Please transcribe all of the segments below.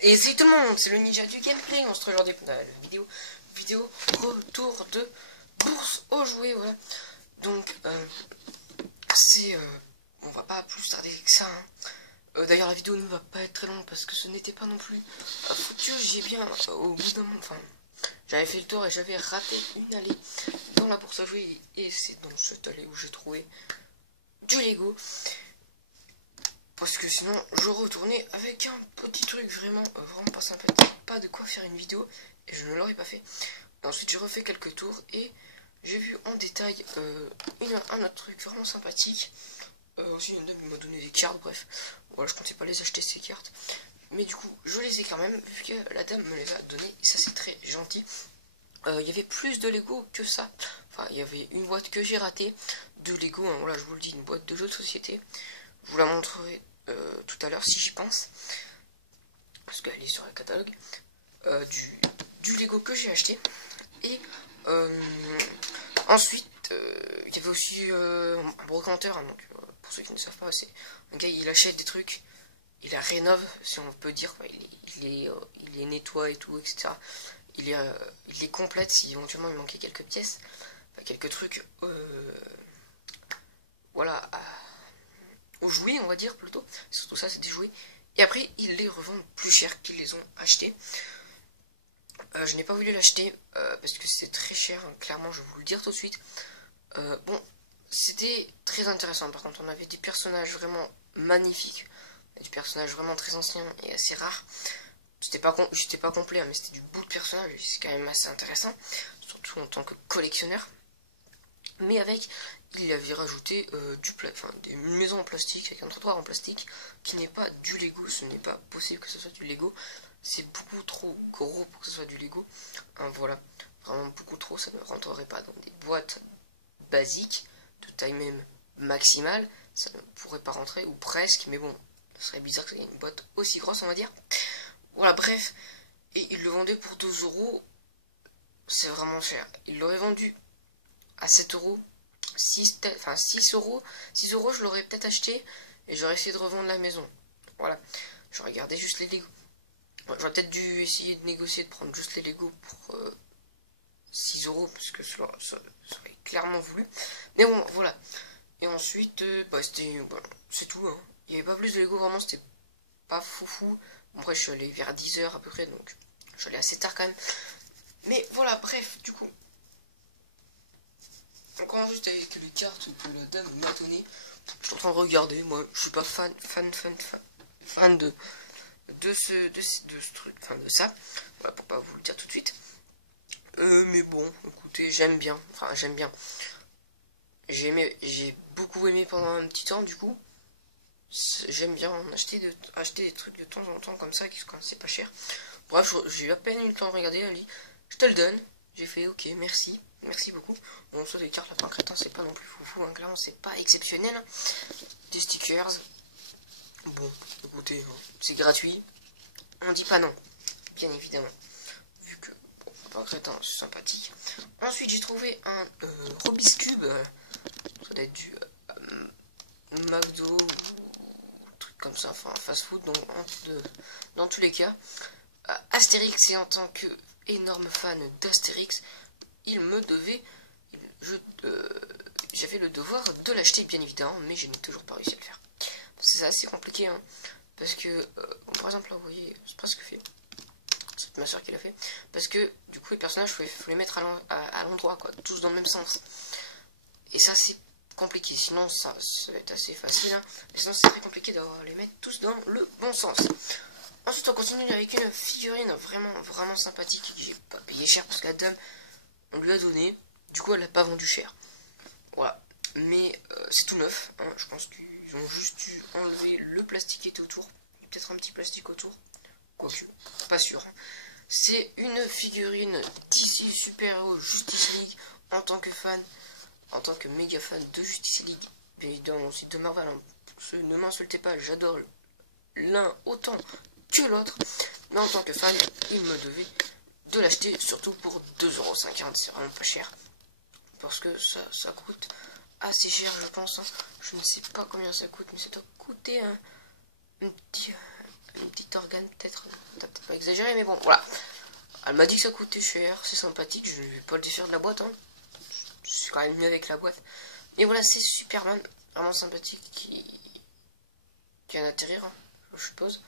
Et salut tout le monde, c'est le ninja du gameplay. On se retrouve aujourd'hui pour la vidéo retour de bourse aux jouets, voilà. Donc on va pas plus tarder que ça, hein. D'ailleurs la vidéo ne va pas être très longue parce que ce n'était pas non plus foutu. J'ai bien au bout d'un moment, enfin j'avais fait le tour et j'avais raté une allée dans la bourse à jouets. Et c'est dans cette allée où j'ai trouvé du Lego. Parce que sinon, je retournais avec un petit truc vraiment pas sympathique. Pas de quoi faire une vidéo. Et je ne l'aurais pas fait. Et ensuite, j'ai refait quelques tours. Et j'ai vu en détail un autre truc vraiment sympathique. Aussi, une dame m'a donné des cartes. Bref, voilà, je comptais pas les acheter ces cartes. Mais du coup, je les ai quand même. Vu que la dame me les a données. Et ça, c'est très gentil. Il y avait plus de Lego que ça. Enfin, il y avait une boîte que j'ai ratée de Lego. Hein, voilà, je vous le dis, une boîte de jeux de société. Je vous la montrerai tout à l'heure si j'y pense. Parce qu'elle est sur le catalogue. Du Lego que j'ai acheté. Et ensuite, il y avait aussi un brocanteur. Hein, donc, pour ceux qui ne savent pas, c'est un gars, il achète des trucs. Il la rénove, si on peut dire. Il les nettoie et tout, etc. Il les complète si éventuellement il manquait quelques pièces. Enfin, quelques trucs. Voilà. Aux jouets, on va dire plutôt. Surtout ça, c'est des jouets. Et après, ils les revendent plus cher qu'ils les ont achetés. Je n'ai pas voulu l'acheter parce que c'est très cher. Hein, clairement, je vais vous le dire tout de suite. Bon, c'était très intéressant. Par contre, on avait des personnages vraiment magnifiques. Des personnages vraiment très anciens et assez rares. J'étais pas complet, hein, mais c'était du bout de personnage. C'est quand même assez intéressant. Surtout en tant que collectionneur. Mais avec, il avait rajouté des maisons en plastique, avec un trottoir en plastique, qui n'est pas du Lego. Ce n'est pas possible que ce soit du Lego. C'est beaucoup trop gros pour que ce soit du Lego. Hein, voilà, vraiment beaucoup trop, ça ne rentrerait pas dans des boîtes basiques, de taille même maximale. Ça ne pourrait pas rentrer, ou presque, mais bon, ce serait bizarre qu'il y ait une boîte aussi grosse, on va dire. Voilà, bref. Et il le vendait pour 2 euros. C'est vraiment cher. Il l'aurait vendu à 7 euros, 6 euros, 6 euros, je l'aurais peut-être acheté et j'aurais essayé de revendre la maison. Voilà, j'aurais gardé juste les Lego. J'aurais peut-être dû essayer de négocier de prendre juste les Lego pour 6 euros parce que ça aurait clairement voulu. Mais bon, voilà. Et ensuite, c'est tout. Hein. Il n'y avait pas plus de Lego, vraiment, c'était pas foufou. Bon, après, je suis allé vers 10 h à peu près, donc je suis allé assez tard quand même. Mais voilà, bref, du coup. Encore juste avec les cartes que la dame m'a donné. Je suis en train de regarder. Moi, je suis pas fan de ce truc, enfin de ça. Voilà, pour pas vous le dire tout de suite. Mais bon, écoutez, j'aime bien. Enfin, j'aime bien. J'ai beaucoup aimé pendant un petit temps, du coup. J'aime bien acheter des trucs de temps en temps comme ça, qui quand c'est pas cher. Bref, j'ai eu à peine eu le temps de regarder. Elle dit, je te le donne. J'ai fait, ok, merci. Merci beaucoup. Bon, ça, les cartes lapin crétin, c'est pas non plus foufou, hein. Clairement, c'est pas exceptionnel. Hein. Des stickers. Bon, écoutez, hein, c'est gratuit. On dit pas non, bien évidemment. Vu que, bon, lapin crétin, c'est sympathique. Ensuite, j'ai trouvé un Rubik's Cube. Ça doit être du McDo ou truc comme ça, enfin, fast food. Donc, dans tous les cas, Astérix, et en tant que énorme fan d'Astérix, il me devait, j'avais le devoir de l'acheter bien évidemment, mais je n'ai toujours pas réussi à le faire. C'est assez compliqué, hein, parce que, par exemple là vous voyez, c'est presque fait, c'est ma soeur qui l'a fait, parce que du coup les personnages, il faut les mettre à l'endroit, quoi, tous dans le même sens, et ça c'est compliqué, sinon ça va être assez facile, hein, mais sinon c'est très compliqué de les mettre tous dans le bon sens. Ensuite on continue avec une figurine vraiment sympathique, que j'ai pas payé cher parce que la dame, on lui a donné, du coup elle l'a pas vendu cher. Voilà, mais c'est tout neuf, hein. Je pense qu'ils ont juste dû enlever le plastique qui était autour, peut-être un petit plastique autour, quoique, pas sûr. Hein. C'est une figurine d'ici Super Héros Justice League en tant que fan, en tant que méga fan de Justice League, bien évidemment aussi de Marvel. Hein. Ne m'insultez pas, j'adore l'un autant que l'autre, mais en tant que fan, il me devait de l'acheter, surtout pour 2,50 €, c'est vraiment pas cher. Parce que ça coûte assez cher, je pense. Hein. Je ne sais pas combien ça coûte, mais ça doit coûter un Une petite organe peut-être. T'as peut-être pas exagéré, mais bon, voilà. Elle m'a dit que ça coûtait cher, c'est sympathique, je ne vais pas le défaire de la boîte, hein. Je suis quand même mieux avec la boîte. Et voilà, c'est Superman, vraiment sympathique, qui vient d'atterrir, hein, je suppose.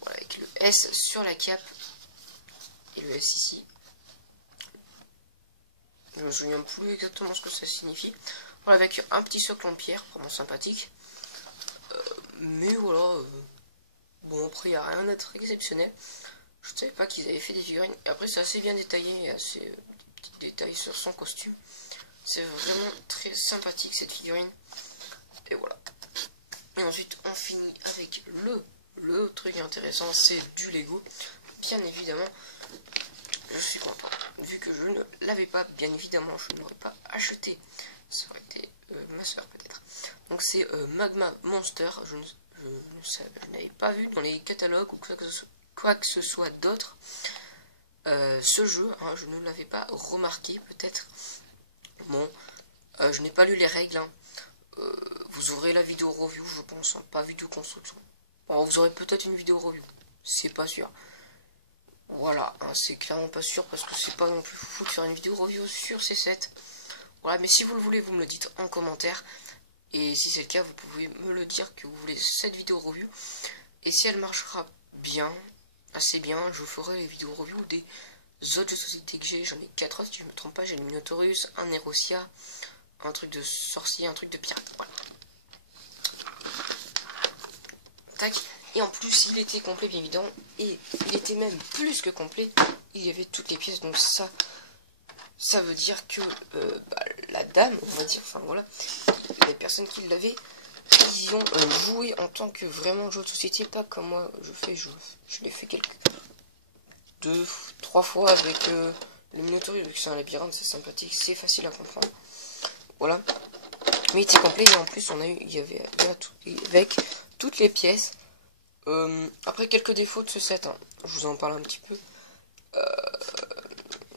Voilà, avec le S sur la cape, et le S ici. Je me souviens plus exactement ce que ça signifie. Voilà, avec un petit socle en pierre, vraiment sympathique. Mais voilà, bon après il n'y a rien d'être exceptionnel. Je ne savais pas qu'ils avaient fait des figurines. Et après c'est assez bien détaillé, il y a assez des petits détails sur son costume. C'est vraiment très sympathique cette figurine. Et voilà. Et ensuite on finit avec le truc intéressant, c'est du Lego. Bien évidemment, je suis content. Vu que je ne l'avais pas, bien évidemment, je ne l'aurais pas acheté. Ça aurait été ma soeur peut-être. Donc c'est Magma Monster. Je n'avais pas vu dans les catalogues ou quoi que ce soit d'autre. Ce jeu, hein, je ne l'avais pas remarqué peut-être. Bon, je n'ai pas lu les règles. Hein. Vous aurez la vidéo review, je pense, hein, pas vidéo construction. Bon, vous aurez peut-être une vidéo review, c'est pas sûr. Voilà, hein, c'est clairement pas sûr parce que c'est pas non plus fou de faire une vidéo review sur ces sets. Voilà, mais si vous le voulez, vous me le dites en commentaire. Et si c'est le cas, vous pouvez me le dire que vous voulez cette vidéo review. Et si elle marchera bien, assez bien, je ferai les vidéos review des autres jeux de société que j'ai. J'en ai 4 autres, si je ne me trompe pas. J'ai le Minotaurus, un Nerosia, un truc de sorcier, un truc de pirate. Voilà. Tac. Et en plus, il était complet, bien évidemment. Et il était même plus que complet. Il y avait toutes les pièces. Donc ça veut dire que la dame, on va dire, enfin voilà, les personnes qui l'avaient, ils ont joué en tant que vraiment jeu de société, pas comme moi je fais. Je l'ai fait 2-3 fois avec le Minotaurus, vu que c'est un labyrinthe, c'est sympathique, c'est facile à comprendre. Voilà. Mais il était complet et en plus il y avait avec toutes les pièces. Après quelques défauts de ce set, hein, je vous en parle un petit peu.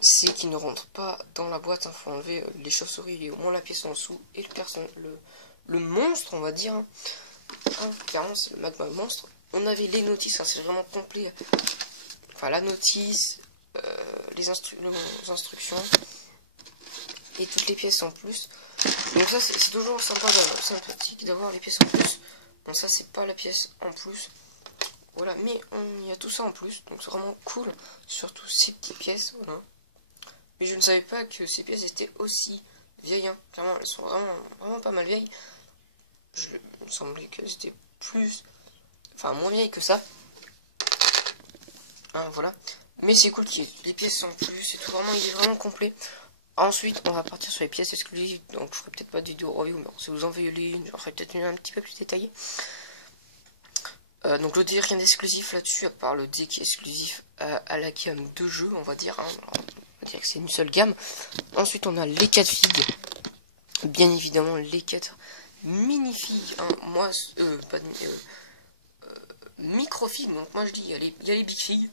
C'est qu'il ne rentre pas dans la boîte, il faut enlever les chauves-souris et au moins la pièce en dessous et le monstre, on va dire. Hein. Ah, clairement c'est le Magma Monstre. On avait les notices, hein, c'est vraiment complet. Enfin la notice, les instructions et toutes les pièces en plus. Donc ça c'est toujours sympathique d'avoir les pièces en plus. Bon ça c'est pas la pièce en plus. Voilà, mais il y a tout ça en plus, donc c'est vraiment cool, surtout ces petites pièces, voilà. Mais je ne savais pas que ces pièces étaient aussi vieilles, hein. Clairement, elles sont vraiment pas mal vieilles. Il me semblait que c'était moins vieilles que ça. Hein, voilà. Mais c'est cool qu'il y ait les pièces en plus, et tout, vraiment, il est vraiment complet. Ensuite, on va partir sur les pièces exclusives, donc je ferai peut-être pas de vidéo review, mais si vous en voulez une, j'en ferai peut-être une un petit peu plus détaillée. Donc le dé, rien d'exclusif là-dessus, à part le dé qui est exclusif à la gamme de jeux, on va dire. Hein. Alors, on va dire que c'est une seule gamme. Ensuite, on a les 4 figues. Bien évidemment, les 4 mini-figues. Hein. Moi, micro-figues. Donc moi, je dis, il y a les big figues.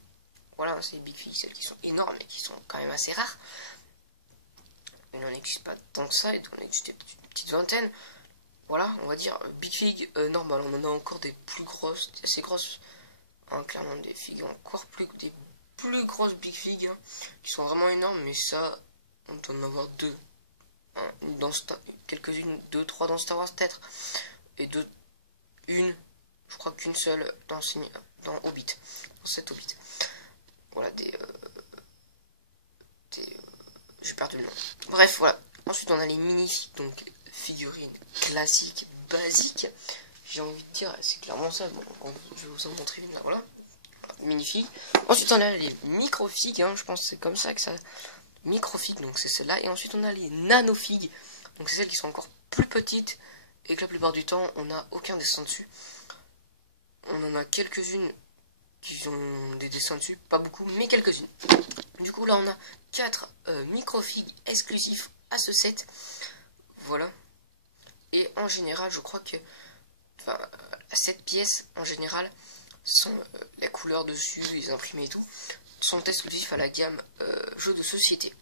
Voilà, c'est les big figues, celles qui sont énormes et qui sont quand même assez rares. Il n'en existe pas tant que ça, et il en existe une petite vingtaine. Voilà, on va dire big fig normal. On en a encore des plus grosses, assez grosses, hein, clairement des figues encore des plus grosses big fig, hein, qui sont vraiment énormes, mais ça, on doit en avoir 2, hein, quelques-unes, 2-3 dans Star Wars peut-être, et je crois qu'une seule dans Hobbit, dans cette Hobbit. Voilà, j'ai perdu le nom. Bref, voilà. Ensuite, on a les mini, donc figurines classiques, basiques. J'ai envie de dire, c'est clairement ça. Bon, je vais vous en montrer une là, voilà. Mini-figues. Ensuite, on a les micro-figues, hein, je pense que c'est comme ça que ça. Micro-figues, donc c'est celle-là. Et ensuite, on a les nano-figues. Donc, c'est celles qui sont encore plus petites et que la plupart du temps, on n'a aucun dessin dessus. On en a quelques-unes qui ont des dessins dessus, pas beaucoup, mais quelques-unes. Du coup, là, on a 4 micro-figues exclusifs à ce set. Voilà. Et en général, je crois que cette pièce, en général, sont la couleur dessus, les imprimés et tout, sont exclusifs à la gamme jeux de société.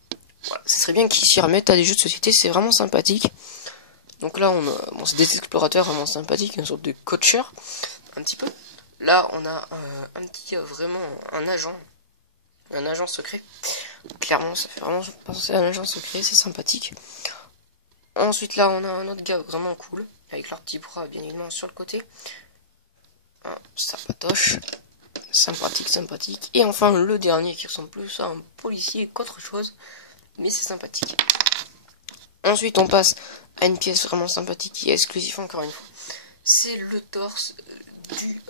Voilà. Ça serait bien qu'ils s'y remettent à des jeux de société, c'est vraiment sympathique. Donc là, c'est des explorateurs vraiment sympathiques, une sorte de coacher, un petit peu. Là, on a un petit, vraiment, un agent secret. Clairement, ça fait vraiment penser à un agent secret, c'est sympathique. Ensuite, là, on a un autre gars vraiment cool, avec leur petit bras, bien évidemment, sur le côté. Ça patoche. Sympathique, sympathique. Et enfin, le dernier qui ressemble plus à un policier qu'autre chose, mais c'est sympathique. Ensuite, on passe à une pièce vraiment sympathique qui est exclusive encore une fois. C'est le torse du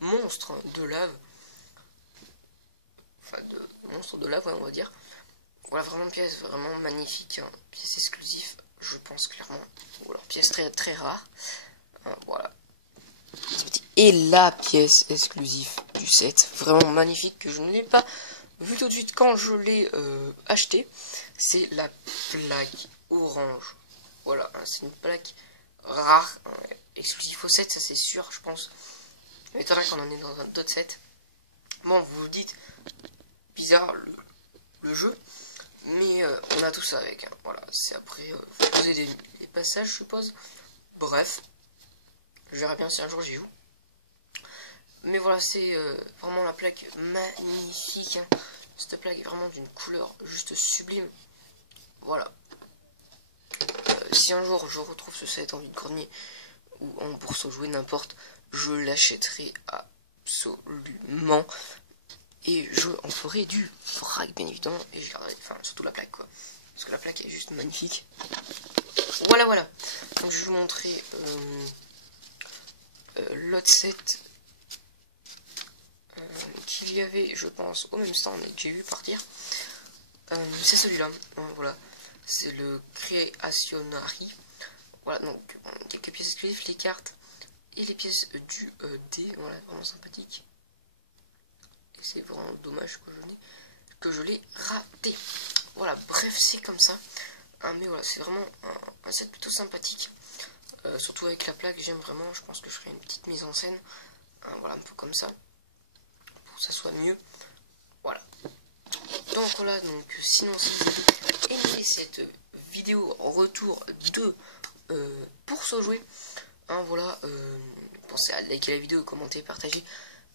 monstre de lave. Enfin, de monstre de lave, ouais, on va dire. Voilà, vraiment une pièce vraiment magnifique. Hein. Pièce exclusive, je pense clairement. Ou alors pièce très très rare. Voilà. Et la pièce exclusive du set, vraiment magnifique, que je n'ai pas vu tout de suite quand je l'ai acheté. C'est la plaque orange. Voilà, hein, c'est une plaque rare, hein, exclusive au set, ça c'est sûr, je pense. Il m'étonnerait qu'on en ait dans d'autres sets. Bon, vous vous dites, bizarre le jeu, mais on a tout ça avec. Hein. Voilà, c'est après, vous posez des passages, je suppose. Bref, je verrai bien si un jour j'y joue. Mais voilà, c'est vraiment la plaque magnifique. Hein. Cette plaque est vraiment d'une couleur juste sublime. Voilà. Si un jour je retrouve ce set en vide-grenier ou en bourse aux jouets, n'importe, je l'achèterai absolument. Et je en ferai du frag, bien évidemment. Et je garderai, enfin, surtout la plaque, quoi. Parce que la plaque est juste magnifique. Voilà, voilà. Donc je vais vous montrer l'autre set qu'il y avait, je pense, au même stand et que j'ai vu partir. C'est celui-là. Voilà. C'est le Creationary. Voilà, donc quelques pièces exclusives, les cartes et les pièces du dé. Voilà, vraiment sympathique. Et c'est vraiment dommage que je l'ai raté. Voilà, bref, c'est comme ça. Mais voilà, c'est vraiment un set plutôt sympathique. Surtout avec la plaque, j'aime vraiment. Je pense que je ferai une petite mise en scène. Voilà, un peu comme ça. Pour que ça soit mieux. Voilà. Donc voilà, donc sinon c'est aimé cette vidéo en retour de bourse aux jouets. Hein, voilà, pensez à liker la vidéo, commenter, partager,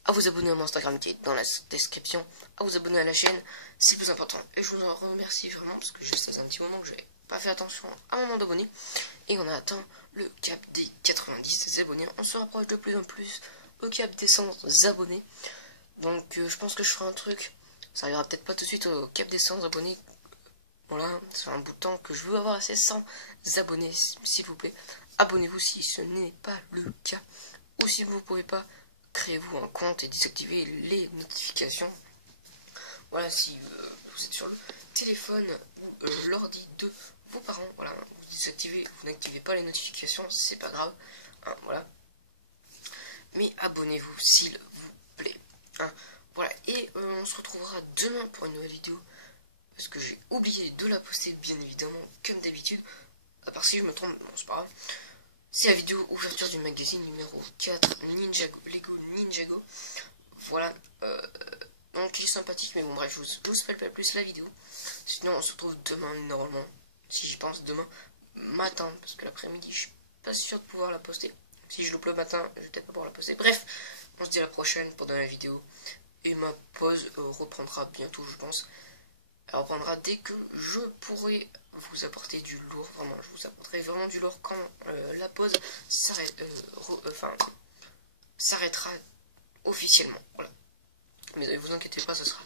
à vous abonner à mon Instagram qui est dans la description, à vous abonner à la chaîne, c'est le plus important. Et je vous en remercie vraiment parce que juste un petit moment que j'avais pas fait attention à mon nombre d'abonnés. Et on a atteint le cap des 90 abonnés. On se rapproche de plus en plus au cap des 100 abonnés. Donc je pense que je ferai un truc. Ça arrivera peut-être pas tout de suite au cap des 100 abonnés. Voilà, c'est un bout de temps que je veux avoir ces 100 abonnés, s'il vous plaît. Abonnez-vous si ce n'est pas le cas. Ou si vous ne pouvez pas, créez-vous un compte et désactivez les notifications. Voilà, si vous êtes sur le téléphone ou l'ordi de vos parents, voilà, vous désactivez, vous n'activez pas les notifications, c'est pas grave. Hein, voilà. Mais abonnez-vous s'il vous plaît. Hein, voilà, et on se retrouvera demain pour une nouvelle vidéo. Parce que j'ai oublié de la poster, bien évidemment, comme d'habitude. À part si je me trompe, bon, c'est pas grave. C'est la vidéo ouverture du magazine numéro 4, Lego Ninjago. Voilà. Donc il est sympathique, mais bon, bref, je vous spoil pas plus la vidéo. Sinon, on se retrouve demain, normalement. Si j'y pense, demain matin. Parce que l'après-midi, je suis pas sûr de pouvoir la poster. Si je loupe le matin, je vais peut-être pas pouvoir la poster. Bref, on se dit à la prochaine pour la vidéo. Et ma pause reprendra bientôt, je pense. Elle reprendra dès que je pourrai vous apporter du lourd. Vraiment, je vous apporterai vraiment du lourd quand la pause s'arrêtera officiellement. Voilà. Mais ne vous inquiétez pas, ce sera